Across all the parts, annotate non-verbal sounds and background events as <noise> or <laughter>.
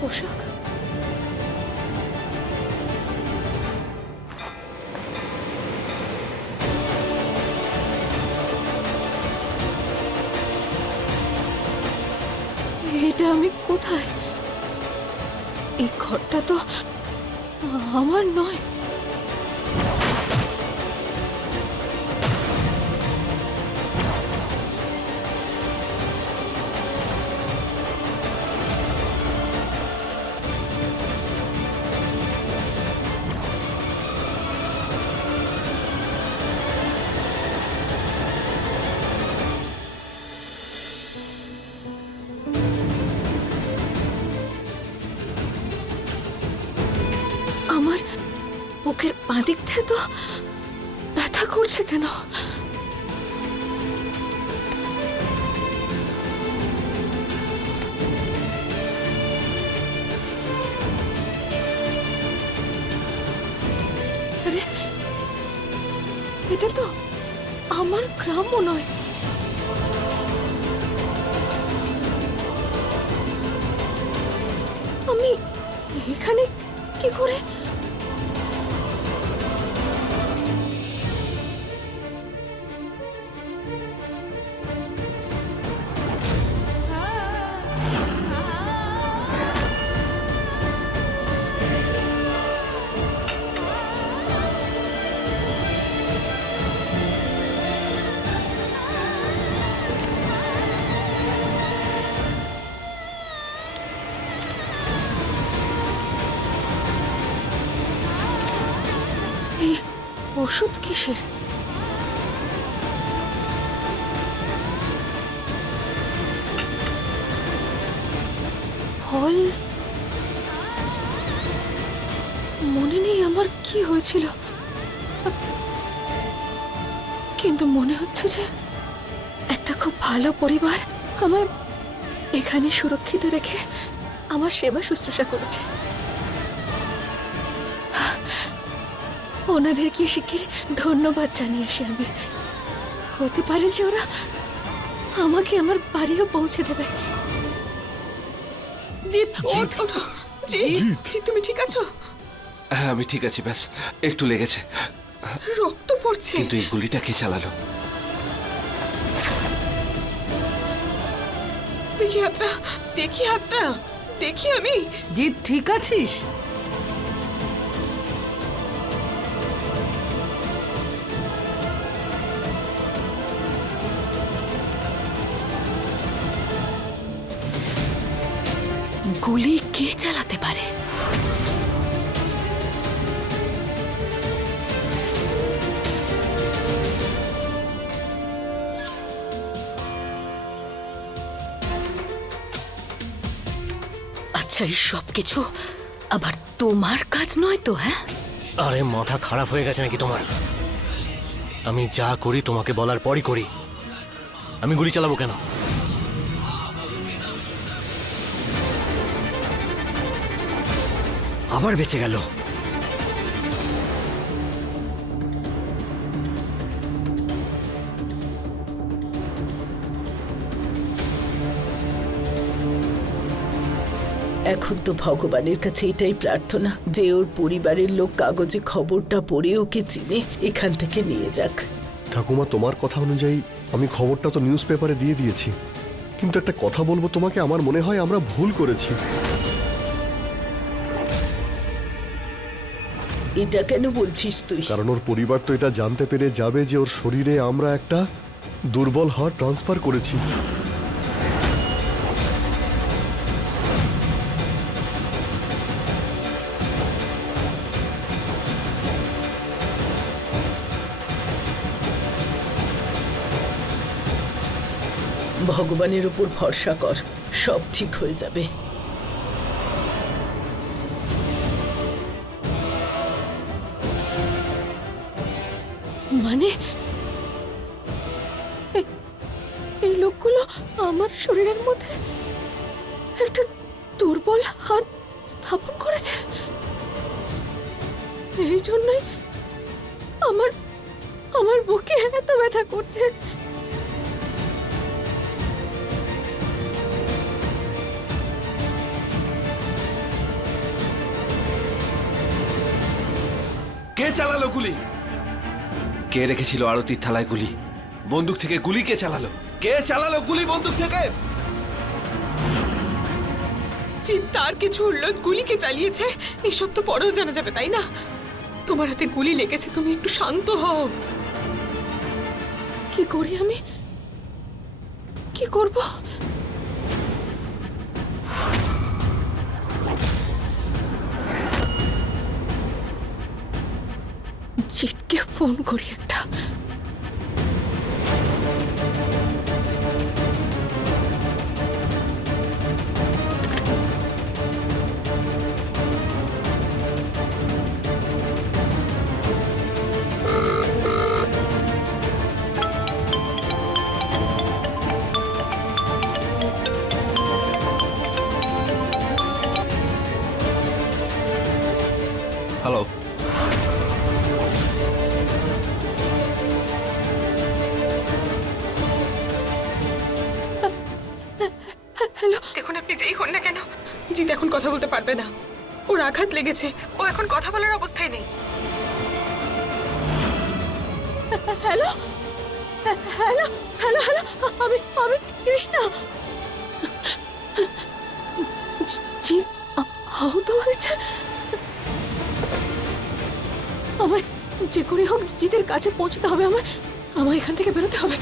পোশাক। এটা আমি কোথায়? এই ঘরটা তো আমার নয়। বুকের বাঁদিকটা তো ব্যথা করছে কেন? এটা তো আমার গ্রামও নয়। কিসের? ফল মনে নেই আমার কি হয়েছিল। কিন্তু মনে হচ্ছে যে একটা খুব ভালো পরিবার আমায় এখানে সুরক্ষিত রেখে আমার সেবা শুশ্রূষা করেছে। ওনাদেরকে শিখির ধন্যবাদ জানিয়ে আসি আমি? হতে পারে যে ওরা আমাকে আমার বাড়িও পৌঁছে দেবে। জিৎ ওঠ ওঠ জিৎ। জিৎ তুমি ঠিক আছো? হ্যাঁ আমি ঠিক আছি ব্যাস একটু লেগেছে। রক্ত পড়ছে। কিন্তু এই গুলিটা কে চালালো? দেখি হাতটা দেখি হাতটা দেখি আমি। জিৎ ঠিক আছিস? গুলি কে চালাতে পারে? আচ্ছা এই সব কিছু আবার তোমার কাজ নয় তো হ্যাঁ? আরে, মাথা খারাপ হয়ে গেছে নাকি তোমার? আমি যা করি তোমাকে বলার পরই করি। আমি গুলি চালাবো কেন? আবার বেঁচে গেল। এখন তো ভগবানের কাছে এটাই প্রার্থনা যে ওর পরিবারের লোক কাগজে খবরটা পড়ে ওকে চিনে এখান থেকে নিয়ে যাক। ঠাকুমা তোমার কথা অনুযায়ী আমি খবরটা তো নিউজ পেপারে দিয়ে দিয়েছি। কিন্তু একটা কথা বলব তোমাকে আমার মনে হয় আমরা ভুল করেছি। এটা কেন বলছিস তুই? কারণ ওর পরিবার তো এটা জানতে পেরে যাবে যে ওর শরীরে আমরা একটা দুর্বল হার্ট ট্রান্সফার করেছি। ভগবানের উপর ভরসা কর সব ঠিক হয়ে যাবে। মানে? এই লোকগুলো আমার শরীরের মধ্যে একটা দুর্বল হাত স্থাপন করেছে। এই জন্যই আমার আমার বুকে এত ব্যথা করছে। কে চালালো গুলি? কে রেখেছিল আরতির থালায় গুলি? বন্দুক থেকে গুলি কে চালালো? কে চালালো গুলি বন্দুক থেকে? চিৎকার কিছু উঠল গুলিকে চালিয়েছে? এসব তো পরেও জানা যাবে, তাই না? তোমার হাতে গুলি লেগেছে, তুমি একটু শান্ত হও। কি করি আমি? কি করব? জিতকে ফোন করি একটা। হ্যালো। দেখুন আপনি যেই হন না কেন। জিৎ এখন কথা বলতে পারবে না। ওর আঘাত লেগেছে। ও এখন কথা বলার অবস্থায় নেই। হ্যালো? হ্যালো? হ্যালো? হ্যালো? আমি আমি কৃষ্ণা। জি আহত হয়েছে। আমায় যে করে হোক জিতের কাছে পৌঁছতে হবে আমায় আমায় এখান থেকে বেরোতে হবে।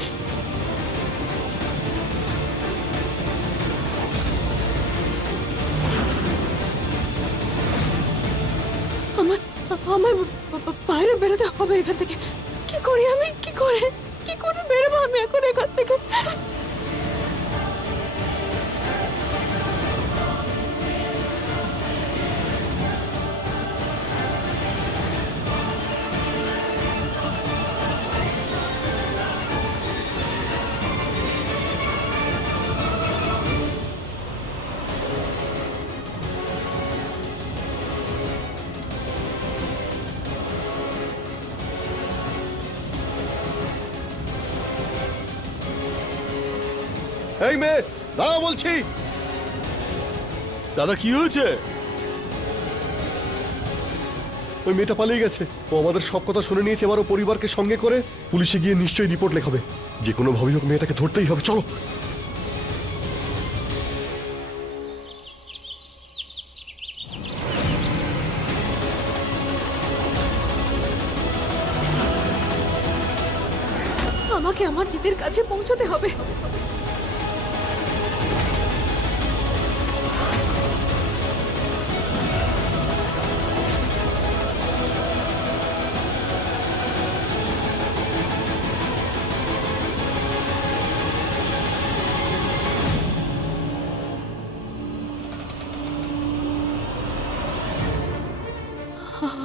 আমার বাইরে বেরোতে হবে এখান থেকে। কি করি আমি? কি করে? কি করে বেরোবো আমি এখন এখান থেকে? বলছি। দাদা কি হয়েছে? ওই মেয়েটা পালিয়ে গেছে। ও আমাদের সব কথা শুনে নিয়েছে এবার ও পরিবারকে সঙ্গে করে পুলিশে গিয়ে নিশ্চয়ই রিপোর্ট লেখাবে। যে কোনো ভাবেই হোক মেয়েটাকে ধরতেই হবে চলো। আমাকে আমার জিতের কাছে পৌঁছাতে হবে।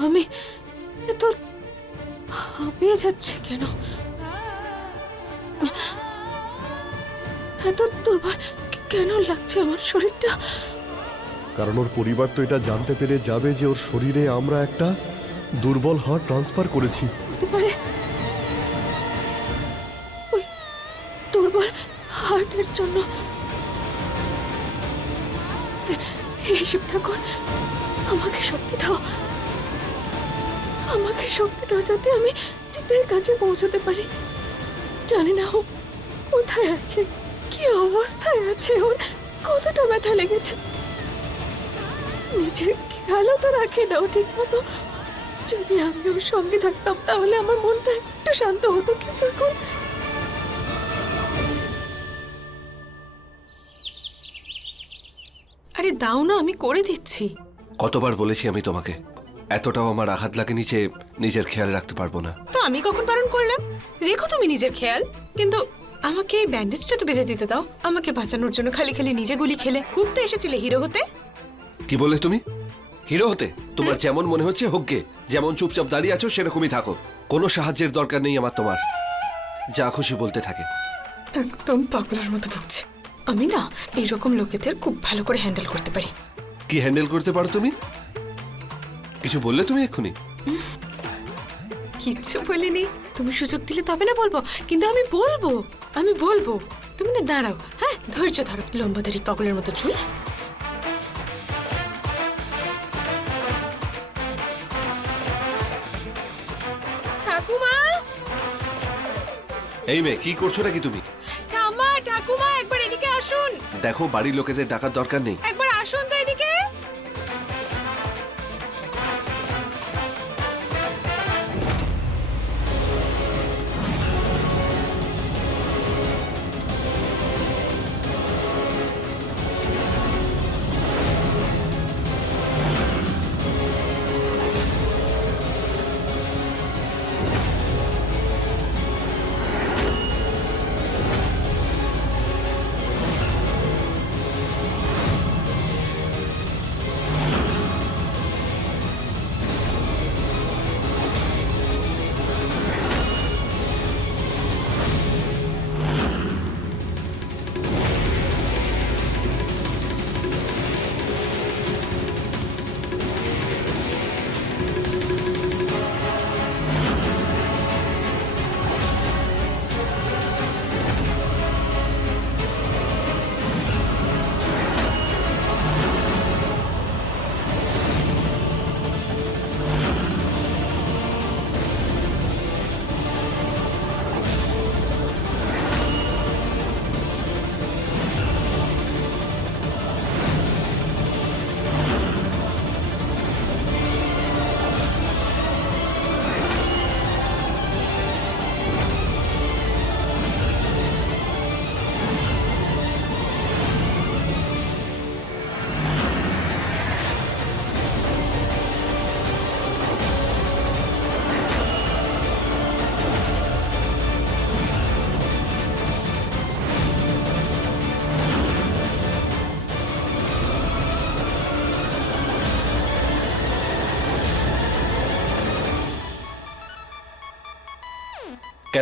আমি এত হাঁপিয়ে যাচ্ছে কেন? এত দুর্বল কেন লাগছে আমার শরীরটা? কারণ ওর পরিবার তো এটা জানতে পেরে যাবে যে ওর শরীরে আমরা একটা দুর্বল হওয়ার ট্রান্সফার করেছি। যাতে আমি জিতের কাছে পৌঁছতে পারি। জানি না ও কোথায় আছে কি অবস্থায় আছে ওর কতটা ব্যথা লেগেছে। নিজের খেয়ালও তো রাখে না ও ঠিক মতো যদি আমি ওর সঙ্গে থাকতাম তাহলে আমার মনটা একটু শান্ত হতো কিন্তু এখন আরে দাও না আমি করে দিচ্ছি। কতবার বলেছি আমি তোমাকে? এতটাও আমার আঘাত লাগেনি যে নিজের খেয়াল রাখতে পারব না। তো আমি কখন বারণ করলাম? রেখো তুমি নিজের খেয়াল। কিন্তু আমাকে এই ব্যান্ডেজটা তো বেজে দিতে দাও। আমাকে বাঁচানোর জন্য খালি খালি নিজে গুলি খেলে। খুব তো এসেছিলে হিরো হতে। কি বলে তুমি? হিরো হতে? তোমার যেমন মনে হচ্ছে হোক গে। যেমন চুপচাপ দাঁড়িয়ে আছো সেরকমই থাকো। কোনো সাহায্যের দরকার নেই আমার তোমার। যা খুশি বলতে থাকে। একদম পাগলার মতো ভুগছে আমি না এইরকম লোকেদের খুব ভালো করে হ্যান্ডেল করতে পারি। কি হ্যান্ডেল করতে পারো তুমি? কিছু বললে তুমি এক্ষুনি? কিচ্ছু বলিনি। তুমি সুযোগ দিলে তবে না বলব কিন্তু আমি বলব আমি বলব। তুমি না দাঁড়াও হ্যাঁ? ধৈর্য ধরো লম্বা লম্বাদারি পাগলের মতো চুল। ঠাকুমা! এই মেয়ে কি করছ নাকি তুমি? ঠাম্মা ঠাকুমা একবার এদিকে আসুন। দেখো বাড়ির লোকেদের ডাকার দরকার নেই।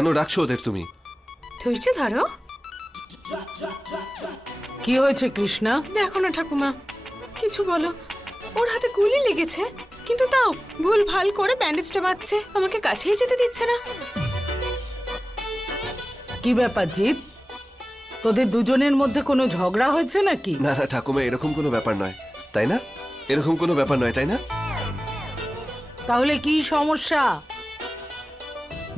কেন রাখছো ওদের তুমি? ধৈর্য ধরো। কি হয়েছে কৃষ্ণা? দেখো না ঠাকুমা কিছু বলো। ওর হাতে গুলি লেগেছে কিন্তু তাও ভুল ভালো করে ব্যান্ডেজটা বাঁধছে আমাকে কাছেই যেতে দিচ্ছে না। কি ব্যাপার জিৎ? তোদের দুজনের মধ্যে কোনো ঝগড়া হয়েছে নাকি? না না ঠাকুমা এরকম কোনো ব্যাপার নয় তাই না? এরকম কোনো ব্যাপার নয় তাই না? তাহলে কি সমস্যা?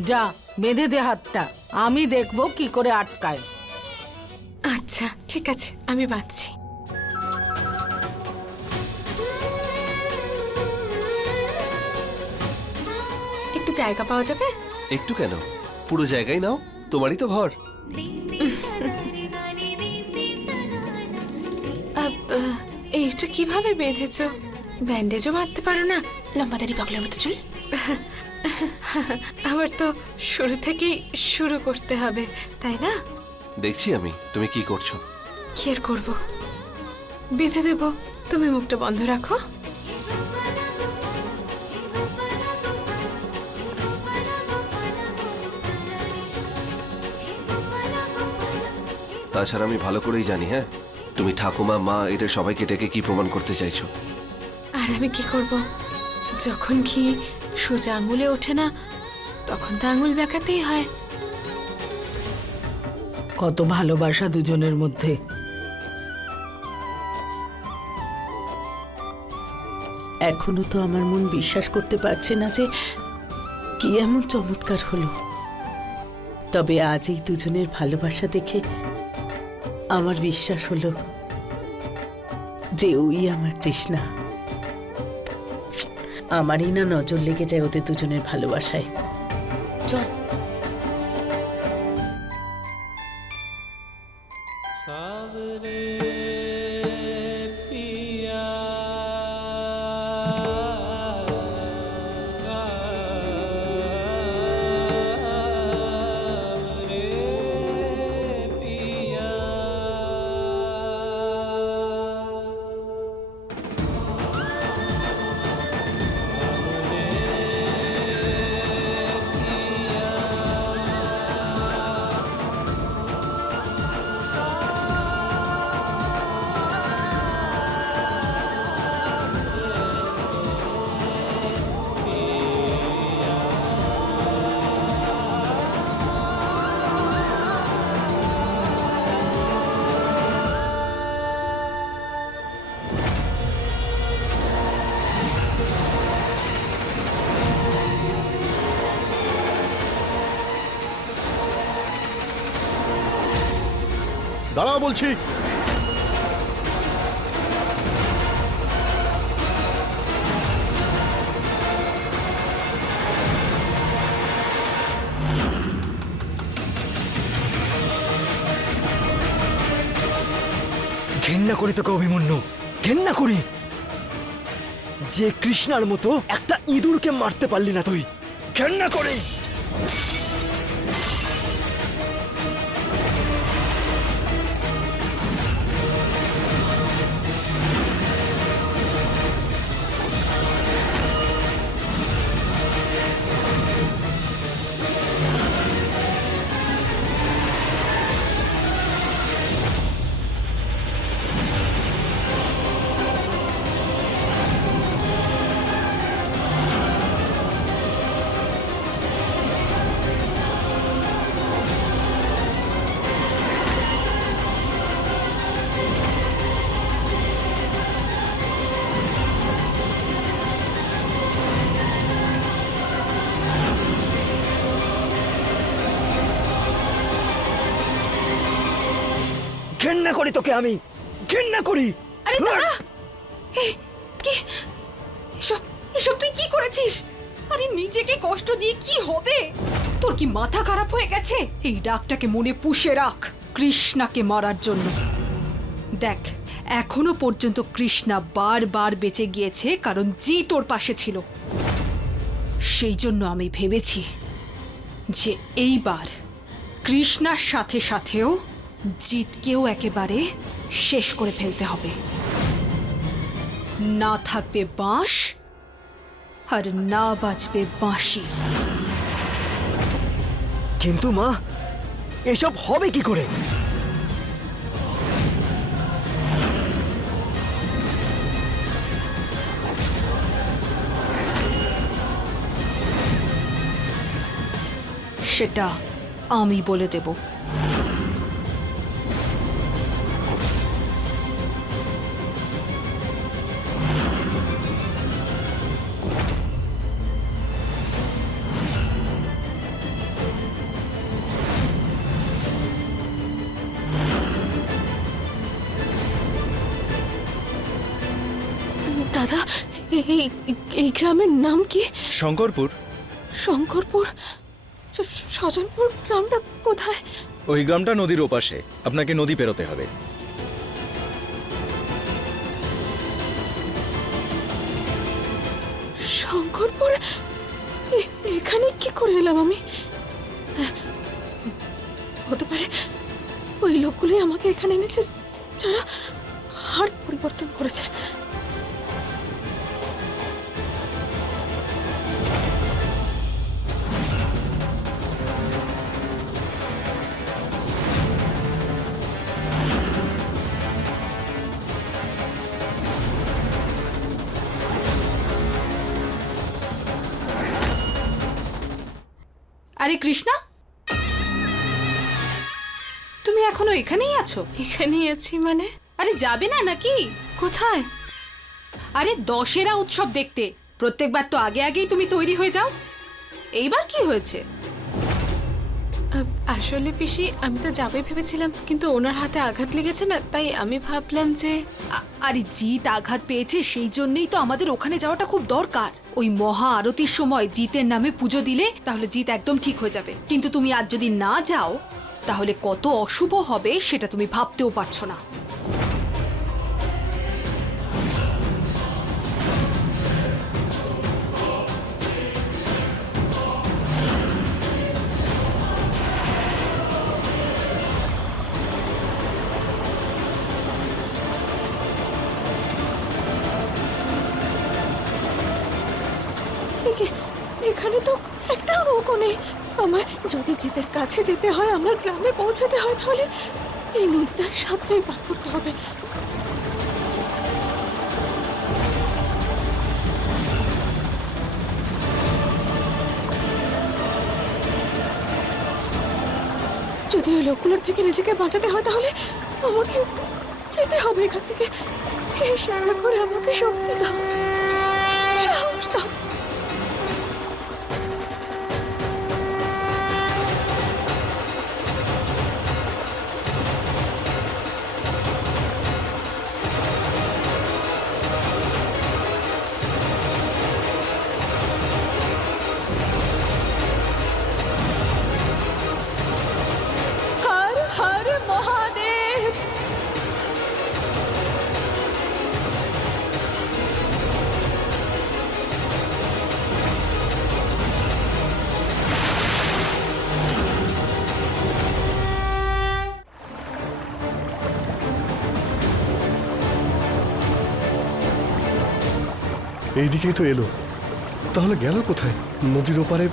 যা বেঁধে দে হাতটা। আমি দেখব কি করে আটকায়। আচ্ছা ঠিক আছে আমি বাঁধছি। একটু জায়গা পাওয়া যাবে? একটু কেন? পুরো জায়গায় নাও তোমারই তো ঘর। আব, আহ, এইটা কীভাবে বেঁধেছো? ব্যান্ডেজও মারতে পারো না লম্বাদারি পাগলের মতো চুল। <laughs> আবার তো শুরু থেকেই শুরু করতে হবে তাই না? দেখছি আমি তুমি কি করছ? কি আর করব? বেঁধে দেবো তুমি মুখটা বন্ধ রাখো। তাছাড়া আমি ভালো করেই জানি হ্যাঁ? তুমি ঠাকুমা মা এদের সবাইকে ডেকে কি প্রমাণ করতে চাইছো? আর আমি কি করব? যখন ঘি সোজা আঙুলে ওঠে না, তখন তো আঙুল বেঁকাতেই হয়। কত ভালোবাসা দুজনের মধ্যে। এখনও তো আমার মন বিশ্বাস করতে পারছে না যে কি এমন চমৎকার হলো। তবে আজ এই দুজনের ভালোবাসা দেখে আমার বিশ্বাস হলো যে ওই আমার কৃষ্ণা আমারই না নজর লেগে যায় ওদের দুজনের ভালোবাসায়। চল দাঁড়াও বলছি। ঘেন্না করি তোকে অভিমন্যু, ঘেন্না করি। যে কৃষ্ণার মতো একটা ইঁদুরকে মারতে পারলি না তুই, ঘেন্না করি করি তোকে আমি। ঘৃণা করি। আরে দাঁড়া। এই, কি? এসব এসব তুই কি করেছিস? আরে নিজেকে কষ্ট দিয়ে কি হবে? তোর কি মাথা খারাপ হয়ে গেছে? এই ডাকটাকে মনে পুষে রাখ কৃষ্ণাকে মারার জন্য। দেখ এখনও পর্যন্ত কৃষ্ণা বারবার বেঁচে গিয়েছে কারণ জি তোর পাশে ছিল। সেই জন্য আমি ভেবেছি যে এইবার কৃষ্ণার সাথে সাথেও জিতকেও একেবারে শেষ করে ফেলতে হবে। না থাকবে বাঁশ আর না বাজবে বাঁশি। কিন্তু মা এসব হবে কি করে? সেটা আমি বলে দেব। শঙ্করপুর? শঙ্করপুর? স- স্বজনপুর গ্রামটা কোথায়? ওই গ্রামটা নদীর ওপাশে। আপনাকে নদী পেরোতে হবে। শঙ্করপুর? এখানে কি করে এলাম আমি? হ্যাঁ, হতে পারে ওই লোকগুলোই আমাকে এখানে এনেছে যারা হার পরিবর্তন করেছে। আরে কৃষ্ণা। তুমি এখনও এখানেই আছো? এখানেই আছি মানে? আরে যাবে না নাকি? কোথায়? আরে দশেরা উৎসব দেখতে। প্রত্যেকবার তো আগে আগেই তুমি তৈরি হয়ে যাও। এইবার কি হয়েছে? আসলে পিসি আমি তো যাবে ভেবেছিলাম কিন্তু ওনার হাতে আঘাত লেগেছে না তাই আমি ভাবলাম যে আরে জিত আঘাত পেয়েছে সেই জন্যই তো আমাদের ওখানে যাওয়াটা খুব দরকার। ওই মহা আরতির সময় জিতের নামে পুজো দিলে তাহলে জিত একদম ঠিক হয়ে যাবে। কিন্তু তুমি আজ যদি না যাও, তাহলে কত অশুভ হবে সেটা তুমি ভাবতেও পারছ না। এখানে তো একটা নৌকো নেই। আমার যদি জিতের কাছে যেতে হয়, আমার গ্রামে পৌঁছাতে হয়, তাহলে এই নদীটার সাঁতরেই পার করতে হবে। যদি ওই লোকগুলোর থেকে নিজেকে বাঁচাতে হয়, তাহলে আমাকে যেতে হবে এখান থেকে। এই সারা করে আমাকে শক্তি দাও। এইদিকেই তো এলো। তাহলে গেল কোথায়? নদীর ওপারে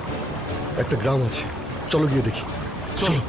একটা গ্রাম আছে। চলো গিয়ে দেখি। চলো।